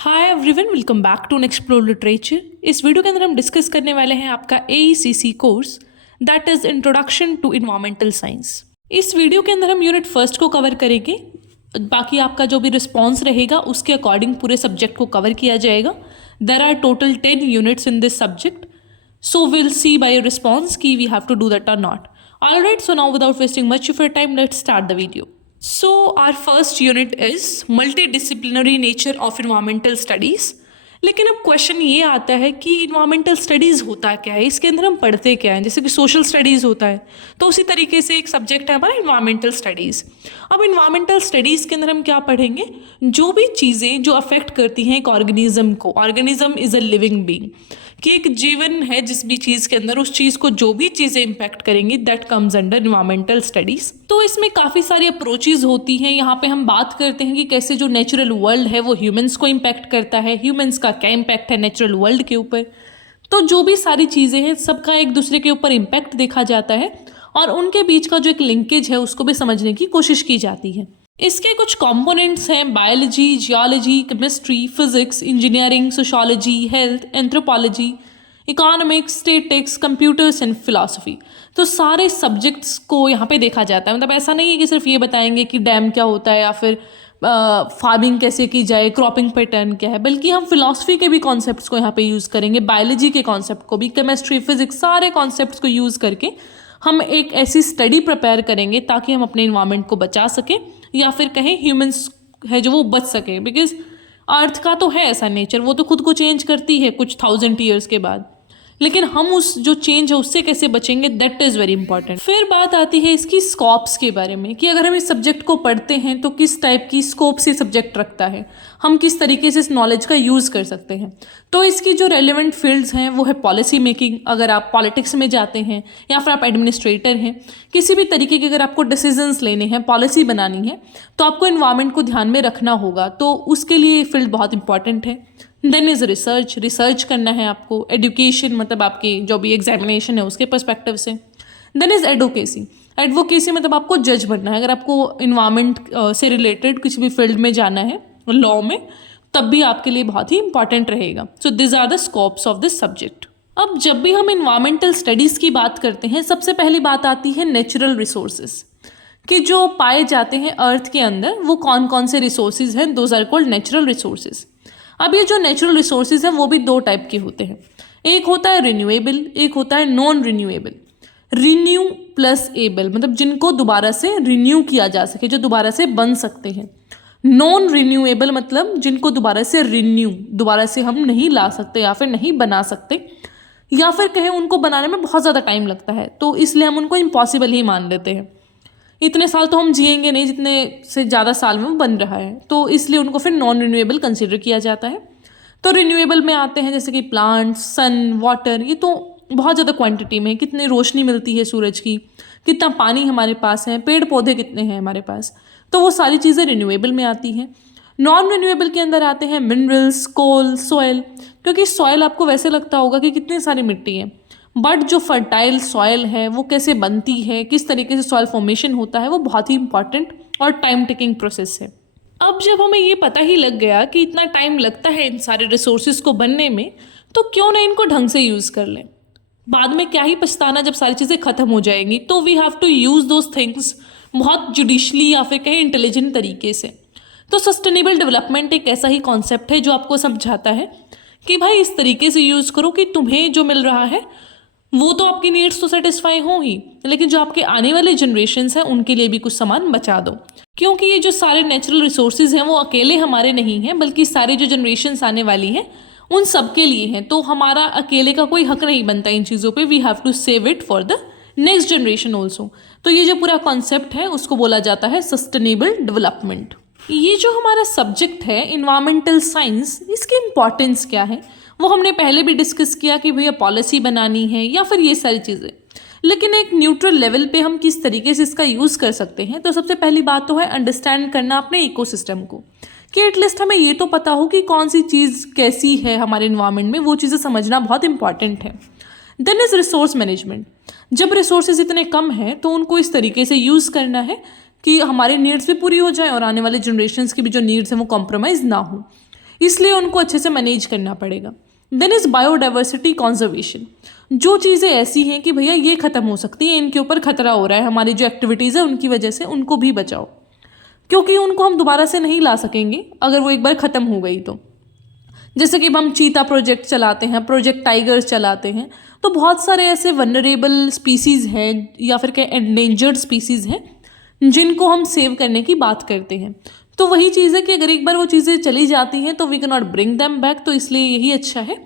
Hi everyone, welcome back to explore literature. इस video के अंदर हम डिस्कस करने वाले हैं आपका AECC course that is introduction to environmental science. इस वीडियो के अंदर हम यूनिट फर्स्ट को कवर करेंगे, बाकी आपका जो भी रिस्पॉन्स रहेगा उसके अकॉर्डिंग पूरे सब्जेक्ट को कवर किया जाएगा। There are total 10 units in this subject, so will see by your response कि we have to do that or not. Alright, so now without wasting much of your time, let's start the video. So our first unit is multidisciplinary nature of environmental studies. लेकिन अब question ये आता है कि environmental studies होता क्या है, इसके अंदर हम पढ़ते क्या हैं। जैसे कि सोशल स्टडीज़ होता है तो उसी तरीके से एक सब्जेक्ट है हमारा इन्वायरमेंटल स्टडीज़। अब इन्वायरमेंटल स्टडीज़ के अंदर हम क्या पढ़ेंगे, जो भी चीज़ें जो अफेक्ट करती हैं एक ऑर्गेनिज्म को। Organism is a living being, कि एक जीवन है जिस भी चीज़ के अंदर, उस चीज़ को जो भी चीज़ें इम्पैक्ट करेंगी that comes under environmental studies. तो इसमें काफ़ी सारी अप्रोचेज़ होती हैं। यहाँ पे हम बात करते हैं कि कैसे जो नेचुरल वर्ल्ड है वो ह्यूमंस को इम्पैक्ट करता है, ह्यूमंस का क्या इम्पैक्ट है नेचुरल वर्ल्ड के ऊपर। तो जो भी सारी चीज़ें हैं सबका एक दूसरे के ऊपर इम्पैक्ट देखा जाता है और उनके बीच का जो एक लिंकेज है उसको भी समझने की कोशिश की जाती है। इसके कुछ कंपोनेंट्स हैं biology, geology, chemistry, physics, engineering, sociology, health, anthropology, economics, statistics, computers and philosophy. तो सारे सब्जेक्ट्स को यहाँ पे देखा जाता है। मतलब ऐसा नहीं है कि सिर्फ ये बताएंगे कि डैम क्या होता है या फिर फार्मिंग कैसे की जाए, क्रॉपिंग पैटर्न क्या है, बल्कि हम फिलॉसफी के भी कॉन्सेप्ट्स को यहाँ पे यूज़ करेंगे, बायोलॉजी के कॉन्सेप्ट को भी, केमिस्ट्री, फिजिक्स, सारे कॉन्सेप्ट्स को यूज़ करके हम एक ऐसी स्टडी प्रिपेयर करेंगे ताकि हम अपने इन्वायरमेंट को बचा सकें या फिर कहें ह्यूमंस है जो वो बच सके। बिकॉज अर्थ का तो है ऐसा नेचर, वो तो खुद को चेंज करती है कुछ 1000 ईयर्स के बाद, लेकिन हम उस जो चेंज है उससे कैसे बचेंगे, दैट इज़ वेरी इंपॉर्टेंट। फिर बात आती है इसकी स्कोप्स के बारे में कि अगर हम इस सब्जेक्ट को पढ़ते हैं तो किस टाइप की स्कोप से सब्जेक्ट रखता है, हम किस तरीके से इस नॉलेज का यूज़ कर सकते हैं। तो इसकी जो रेलिवेंट फील्ड्स हैं वो है पॉलिसी मेकिंग, अगर आप पॉलिटिक्स में जाते हैं या फिर आप एडमिनिस्ट्रेटर हैं, किसी भी तरीके के अगर आपको डिसीजंस लेने हैं, पॉलिसी बनानी है, तो आपको इन्वायरमेंट को ध्यान में रखना होगा, तो उसके लिए ये फील्ड बहुत इंपॉर्टेंट है। देन इज़ रिसर्च करना है आपको, एजुकेशन मतलब आपकी जो भी एग्जामिनेशन है उसके पर्सपेक्टिव से। देन इज़ एडवोकेसी मतलब आपको जज बनना है। अगर आपको इन्वायरमेंट से रिलेटेड किसी भी फील्ड में जाना है लॉ में, तब भी आपके लिए बहुत ही इंपॉर्टेंट रहेगा। So this are the scopes of this subject. अब जब भी हम इन्वायरमेंटल स्टडीज़ की बात करते हैं सबसे पहली बात आती है नेचुरल रिसोर्सेज, कि जो पाए जाते हैं अर्थ के अंदर वो कौन कौन से रिसोर्सेज हैं, those are called natural resources. अब ये जो नेचुरल रिसोर्सेज हैं वो भी दो टाइप के होते हैं, एक होता है रिन्यूएबल, एक होता है non renewable. Renew plus able मतलब जिनको दोबारा से रिन्यू किया जा सके, जो दोबारा से बन सकते हैं। नॉन रिन्यूएबल मतलब जिनको दोबारा से हम नहीं ला सकते या फिर नहीं बना सकते, या फिर कहें उनको बनाने में बहुत ज़्यादा टाइम लगता है, तो इसलिए हम उनको इम्पॉसिबल ही मान लेते हैं। इतने साल तो हम जिएंगे नहीं जितने से ज़्यादा साल में वो बन रहा है, तो इसलिए उनको फिर नॉन रिन्यूएबल कंसिडर किया जाता है। तो रिन्यूएबल में आते हैं जैसे कि प्लांट्स, सन, वाटर, ये तो बहुत ज़्यादा क्वांटिटी में, कितनी रोशनी मिलती है सूरज की, कितना पानी हमारे पास है, पेड़ पौधे कितने हैं हमारे पास, तो वो सारी चीज़ें रिन्यूएबल में आती हैं। नॉन रिन्यूएबल के अंदर आते हैं मिनरल्स, कोल, सॉयल, क्योंकि सॉयल आपको वैसे लगता होगा कि कितनी सारी मिट्टी है, बट जो फर्टाइल सॉयल है वो कैसे बनती है, किस तरीके से सॉयल फॉर्मेशन होता है, वो बहुत ही इंपॉर्टेंट और टाइम टेकिंग प्रोसेस है। अब जब हमें ये पता ही लग गया कि इतना टाइम लगता है इन सारे रिसोर्सेज को बनने में, तो क्यों ना इनको ढंग से यूज़ कर लें। बाद में क्या ही पछताना जब सारी चीज़ें ख़त्म हो जाएंगी। तो we have to use those things बहुत जुडिशली या फिर कहें इंटेलिजेंट तरीके से। तो सस्टेनेबल डेवलपमेंट एक ऐसा ही कॉन्सेप्ट है जो आपको समझाता है कि भाई इस तरीके से यूज़ करो कि तुम्हें जो मिल रहा है वो तो आपकी नीड्स तो सेटिस्फाई हो ही, लेकिन जो आपके आने वाले जनरेशन्स हैं उनके लिए भी कुछ सामान बचा दो। क्योंकि ये जो सारे नेचुरल रिसोर्सेज हैं वो अकेले हमारे नहीं हैं, बल्कि सारे जो जनरेशन्स आने वाली हैं उन सब के लिए हैं। तो हमारा अकेले का कोई हक नहीं बनता इन चीज़ों पे। We have to save it for the next generation also. तो ये जो पूरा कॉन्सेप्ट है उसको बोला जाता है सस्टेनेबल डेवलपमेंट। ये जो हमारा सब्जेक्ट है इन्वायरमेंटल साइंस, इसकी इम्पॉर्टेंस क्या है वो हमने पहले भी डिस्कस किया कि भैया पॉलिसी बनानी है या फिर ये सारी चीज़ें, लेकिन एक न्यूट्रल लेवल पे हम किस तरीके से इसका यूज़ कर सकते हैं। तो सबसे पहली बात तो है अंडरस्टैंड करना अपने इकोसिस्टम को, कि एटलीस्ट हमें ये तो पता हो कि कौन सी चीज़ कैसी है हमारे इन्वायरमेंट में, वो चीज़ें समझना बहुत इंपॉर्टेंट है। Then is resource management. जब रिसोर्सेज इतने कम हैं तो उनको इस तरीके से यूज़ करना है कि हमारे नीड्स भी पूरी हो जाए और आने वाले जनरेशन्स की भी जो नीड्स हैं वो कॉम्प्रोमाइज़ ना हो। इसलिए उनको अच्छे से मैनेज करना पड़ेगा। Then is biodiversity conservation. जो चीज़ें ऐसी हैं कि भैया ये ख़त्म हो सकती हैं, इनके ऊपर खतरा हो रहा है, हमारी जो एक्टिविटीज़ है उनकी वजह से उनको भी बचाओ, क्योंकि उनको हम दोबारा से नहीं ला सकेंगे अगर वो एक बार ख़त्म हो गई तो। जैसे कि हम चीता प्रोजेक्ट चलाते हैं, प्रोजेक्ट टाइगर्स चलाते हैं, तो बहुत सारे ऐसे वनरेबल स्पीसीज़ हैं या फिर क्या एंडेंजर्ड स्पीसीज़ हैं जिनको हम सेव करने की बात करते हैं। तो वही चीज़ है कि अगर एक बार वो चीज़ें चली जाती हैं तो we cannot bring them back. तो इसलिए यही अच्छा है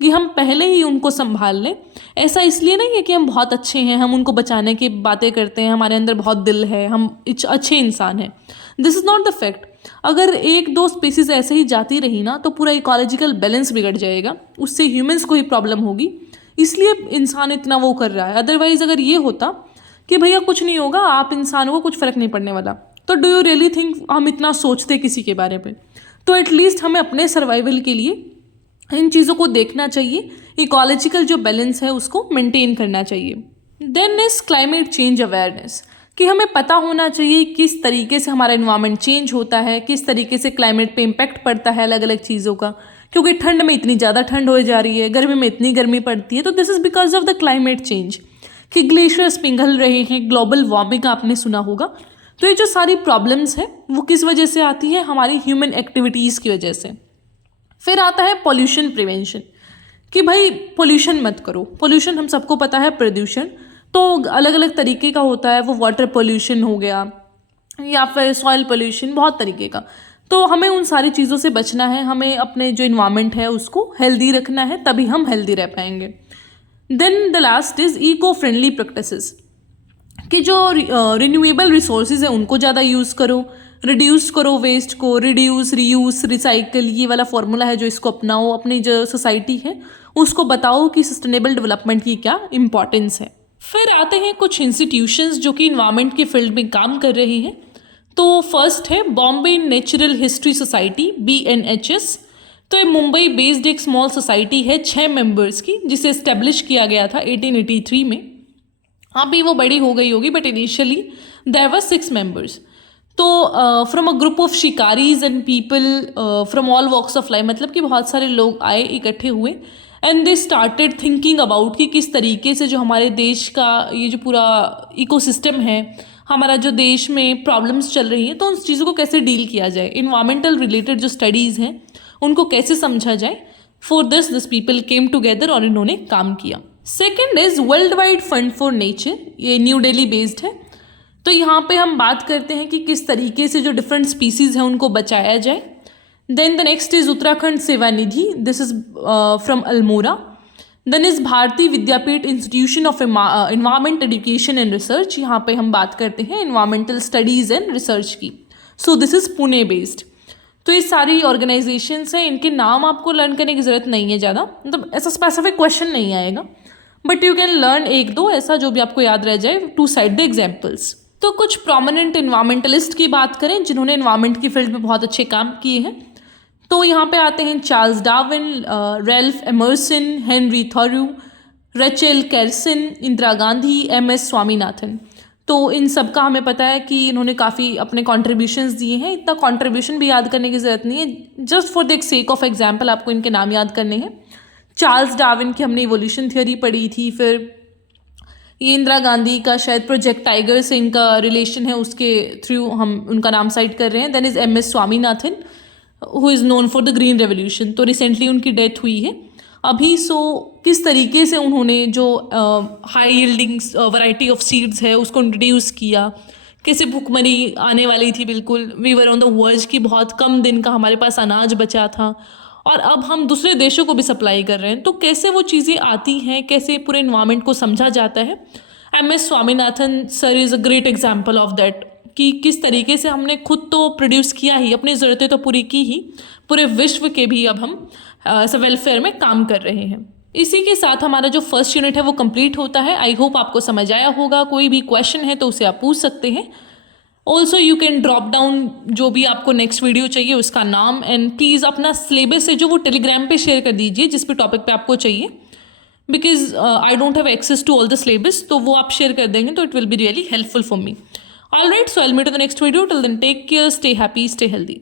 कि हम पहले ही उनको संभाल लें। ऐसा इसलिए नहीं है कि हम बहुत अच्छे हैं, हम उनको बचाने की बातें करते हैं, हमारे अंदर बहुत दिल है, हम अच्छे इंसान हैं। This is not the fact. अगर एक दो स्पीसीज ऐसे ही जाती रही ना तो पूरा इकोलॉजिकल बैलेंस बिगड़ जाएगा, उससे ह्यूमंस को ही प्रॉब्लम होगी। इसलिए इंसान इतना वो कर रहा है। अदरवाइज अगर ये होता कि भैया कुछ नहीं होगा, आप इंसानों को कुछ फ़र्क नहीं पड़ने वाला, तो डू यू रियली थिंक हम इतना सोचते किसी के बारे में? तो एटलीस्ट हमें अपने सर्वाइवल के लिए इन चीज़ों को देखना चाहिए, इकोलॉजिकल जो बैलेंस है उसको मेंटेन करना चाहिए। Then is climate change awareness, कि हमें पता होना चाहिए किस तरीके से हमारा इन्वायरमेंट चेंज होता है, किस तरीके से क्लाइमेट पे इम्पैक्ट पड़ता है अलग अलग चीज़ों का। क्योंकि ठंड में इतनी ज़्यादा ठंड हो जा रही है, गर्मी में इतनी गर्मी पड़ती है, तो this is because of the climate change, कि ग्लेशियर्स पिघल रहे हैं, ग्लोबल वार्मिंग आपने सुना होगा। तो ये जो सारी प्रॉब्लम्स हैं वो किस वजह से आती है? हमारी ह्यूमन एक्टिविटीज़ की वजह से। फिर आता है पॉल्यूशन प्रिवेंशन, कि भाई पोल्यूशन मत करो। पोल्यूशन हम सबको पता है, प्रदूषण तो अलग अलग तरीके का होता है। वो वाटर पोल्यूशन हो गया या फिर सॉइल पोल्यूशन, बहुत तरीके का। तो हमें उन सारी चीज़ों से बचना है, हमें अपने जो इन्वायरमेंट है उसको हेल्दी रखना है, तभी हम हेल्दी रह पाएंगे। Then the last is eco friendly practices, कि जो रिन्यूएबल रिसोर्सेज है उनको ज़्यादा यूज़ करो, रिड्यूस करो वेस्ट को, रिड्यूस रीयूज रिसाइकल, ये वाला फॉर्मूला है जो इसको अपनाओ, अपनी जो सोसाइटी है उसको बताओ कि सस्टेनेबल डेवलपमेंट की क्या इंपॉर्टेंस है। फिर आते हैं कुछ इंस्टीट्यूशंस जो कि इन्वायरमेंट के फील्ड में काम कर रही हैं। तो फर्स्ट है Bombay natural history society, BNHS। तो ये मुंबई बेस्ड एक स्मॉल सोसाइटी है 6 मेंबर्स की, जिसे इस्टेब्लिश किया गया था 1883 में। अभी वो बड़ी हो गई होगी, but initially there were 6 members. तो from a group of shikaris and people from all walks of life, मतलब कि बहुत सारे लोग आए, इकट्ठे हुए, and they started thinking about कि किस तरीके से जो हमारे देश का ये जो पूरा इकोसिस्टम है, हमारा जो देश में प्रॉब्लम्स चल रही हैं, तो उन चीज़ों को कैसे डील किया जाए, इन्वायरमेंटल रिलेटेड जो स्टडीज़ हैं उनको कैसे समझा जाए। For this people came together और इन्होंने काम किया। Second is world wide fund for nature, ये न्यू दिल्ली बेस्ड है। तो यहाँ पे हम बात करते हैं कि किस तरीके से जो डिफरेंट स्पीसीज़ हैं उनको बचाया जाए। Then the next is Uttarakhand Seva Nidhi, this is from Almora. Then is Bharati Vidyapeeth institution of environment education and research, यहाँ पे हम बात करते हैं इन्वायरमेंटल स्टडीज़ एंड रिसर्च की। So this is Pune based. तो ये सारी ऑर्गेनाइजेशंस हैं, इनके नाम आपको लर्न करने की ज़रूरत नहीं है ज़्यादा, मतलब ऐसा स्पेसिफिक क्वेश्चन नहीं आएगा, बट यू कैन लर्न एक दो ऐसा जो भी आपको याद रह जाए टू साइड द एग्जाम्पल्स। तो कुछ प्रोमिनेंट इन्वायरमेंटलिस्ट की बात करें जिन्होंने इन्वायरमेंट की फील्ड में बहुत अच्छे काम किए हैं, तो यहाँ पे आते हैं Charles Darwin, Ralph Emerson, Henry Thoreau, Rachel Carson, Indira Gandhi, MS Swaminathan. तो इन सब का हमें पता है कि इन्होंने काफ़ी अपने कॉन्ट्रीब्यूशंस दिए हैं। इतना कॉन्ट्रीब्यूशन भी याद करने की ज़रूरत नहीं है, just for the sake of example आपको इनके नाम याद करने हैं। चार्ल्स डार्विन की हमने इवोल्यूशन थ्योरी पढ़ी थी, फिर ये इंदिरा गांधी का शायद प्रोजेक्ट टाइगर से इनका रिलेशन है, उसके थ्रू हम उनका नाम साइट कर रहे हैं। Then is MS Swaminathan who is known for the green revolution. तो रिसेंटली उनकी डेथ हुई है अभी। सो किस तरीके से उन्होंने जो high yielding variety of seeds है उसको इंट्रोड्यूस किया, कैसे भूखमरी आने वाली थी, बिल्कुल we were on the verge की बहुत कम दिन का हमारे पास अनाज बचा था और अब हम दूसरे देशों को भी सप्लाई कर रहे हैं, तो कैसे वो चीज़ें आती हैं, कैसे पूरे इन्वायरमेंट को समझा जाता है। MS Swaminathan sir is a great example of that, कि किस तरीके से हमने खुद तो प्रोड्यूस किया ही, अपनी ज़रूरतें तो पूरी की ही, पूरे विश्व के भी अब हम ऐसा वेलफेयर में काम कर रहे हैं। इसी के साथ हमारा जो फर्स्ट यूनिट है वो कंप्लीट होता है। आई होप आपको समझ आया होगा। कोई भी क्वेश्चन है तो उसे आप पूछ सकते हैं। Also you can drop down जो भी आपको नेक्स्ट वीडियो चाहिए उसका नाम, एंड प्लीज़ अपना सिलेबस है जो वो टेलीग्राम पे शेयर कर दीजिए जिस भी टॉपिक पे आपको चाहिए, because I don't have access to all the syllabus, तो वो आप शेयर कर देंगे तो it will be really helpful for me. Alright, so I will meet in the next video. Till then take care, stay happy, stay healthy.